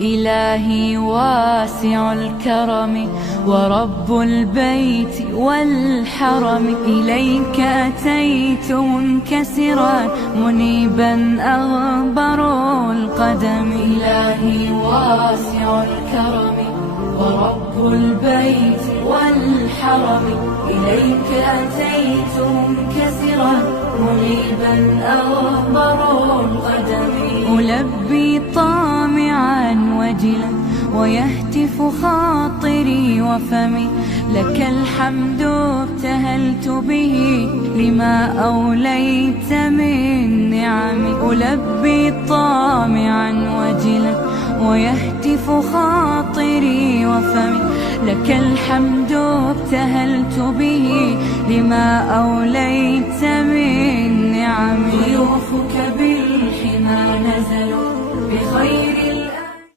إلهي واسع الكرم ورب البيت والحرم، إليك أتيت منكسرا منيبا أغبر القدم. إلهي واسع الكرم ورب البيت والحرم، إليك أتيت منكسرا منيبا أغبر القدم. ألبي طامعا وجلا ويهتف خاطري وفمي، لك الحمد ابتهلت به لما أوليت من نعمي. ألبي طامعا وجلا ويهتف خاطري وفمي، لك الحمد ابتهلت به لما أوليت من نعمي. ضيوفك